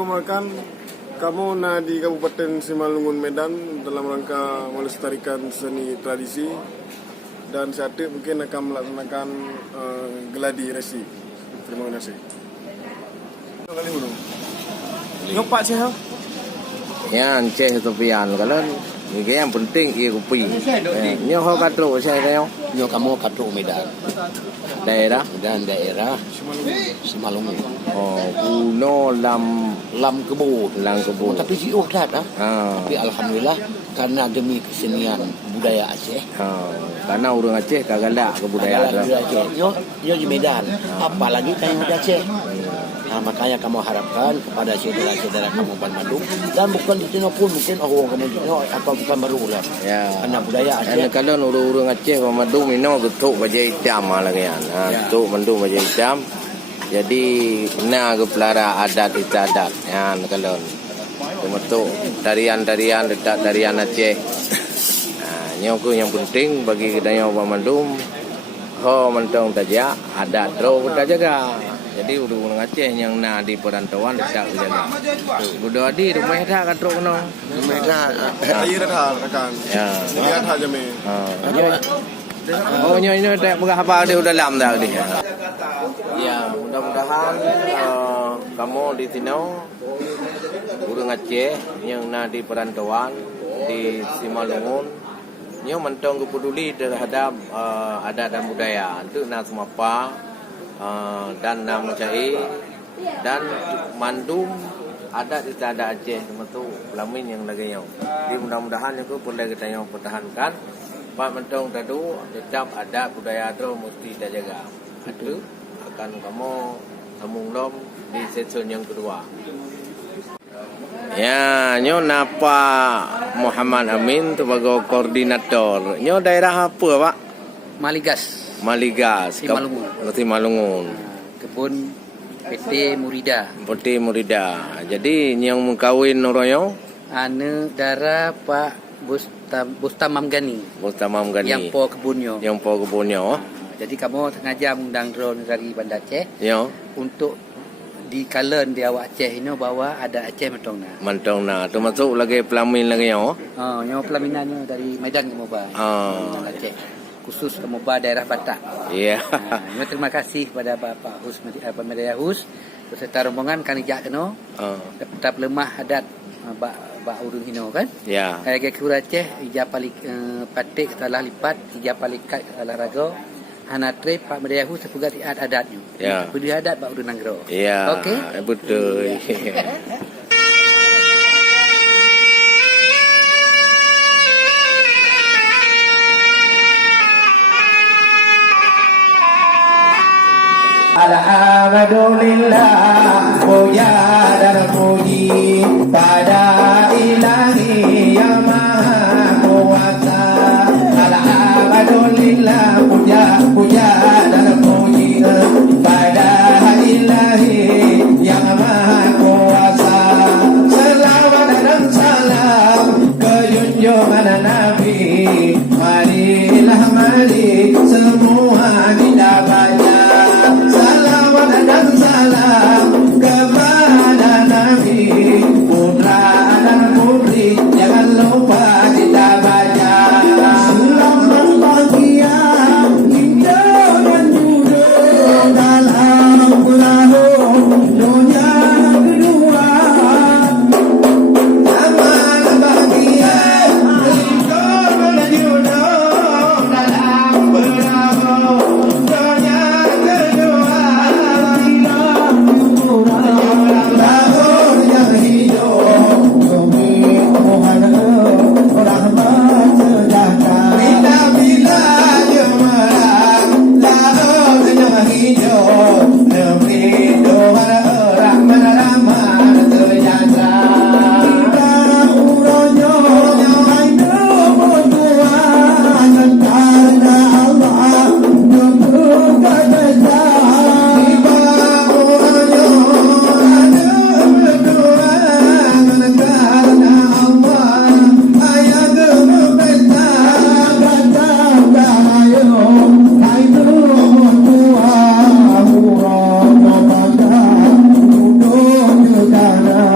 Assalamualaikum kamu di Kabupaten Simalungun Medan dalam rangka melestarikan seni tradisi dan saat ini mungkin akan melaksanakan geladi resi. Terima kasih. Kali dulu. Ngopak sih ha? Ya, Aceh tu pian kalau ni yang penting ia kopi. Ni ho katruk saya tahu. Nyo kamu katruk Medan. Daerah Dan daerah Simalungun. oh kuno Lam kebun. Tapi si kat ah. Tapi alhamdulillah karena demi kesenian budaya Aceh. Karena orang Aceh kagak kebudayaan. Yo di Medan. Apalagi kayak Aceh. Nah, makanya kamu harapkan kepada saudara-saudara kamu Bandung dan bukan di sini pun mungkin orang kamu apa bukan baru lah. Ya. Karena budaya Aceh. Kalau orang Aceh Bandung mino getuk baju hitam lagi kan. Getuk Bandung baju hitam. Jadi kena ke pelara adat istiadat. Ya, kalau betul tarian-tarian dekat tarian Aceh. Nyoku yang penting bagi kedai orang Bandung. Ho mentong tajak adat terus kita jaga. Jadi orang Aceh yang di perantauan dekat jaga. Budak di rumah dah katruk no. Rumah dah. Air dah kan. Ya. Lihat aja me. Oh nyo tak berapa dia udah dalam dah dia. Ya, mudah-mudahan kamu di sini orang Aceh yang di perantauan di Simalungun nyo mentong peduli terhadap adat dan budaya untuk nak semapa dan nama cai dan mandum adat istiadat Aceh tu pelamin yang lagi yang. Jadi mudah-mudahan aku boleh kita yang pertahankan. Pak mentong tadu tetap adat budaya tu mesti kita jaga. Itu akan kamu sambung lom di season yang kedua. Ya, nyo napa Muhammad Amin sebagai koordinator. Nyo daerah apa, Pak? Maligas, Simalungun. Kebun PT Murida. Jadi yang mengkawin noroyo Ane dara Pak Bustam Mamgani. Yang po kebunnya. Jadi kamu sengaja mengundang drone dari Bandar Aceh. Yo. Untuk di kalen di awak Aceh ini bawa ada Aceh mentongna. Tu masuk lagi pelamin lagi yo. Nyo pelaminannya dari Medan kamu ba. Aceh. Khusus kamu ba daerah Batak. Ya. Terima kasih kepada Bapak Hus Pemerintah Hus beserta rombongan kami jak keno. Tetap lemah adat ba urun hino kan. Ya. Kayak kura Aceh ija palik patik salah lipat ija palikat salah rago. Hanatre Pak Medayahu sepugat adatnya. Ya. Budaya adat Pak Urun Nanggro. Ya. Okey. Betul. Alhamdulillah, puja dan puji pada Ilahi yang Maha Kuasa. Alhamdulillah, puja dan puji pada Ilahi yang Maha Kuasa. Selawat dan salam ke junjungan Nabi. Marilah mari semua kita baca. Dan salam kepada Nabi, putra dan putri, jangan lupa kita baca. Selamat bahagia, indah dan jujur dalam tahun dunia kedua. Selamat bahagia, indah dan jujur dalam tahun dunia kedua. Tahun yang hijau demi Tuhan rahmat sejahtera. Bila gemerlap tahun yang hijau demi Tuhan rahmat sejahtera. Kita uronyo hai nebut Tuhan karena Allah membuka jalan. Duduk di tanah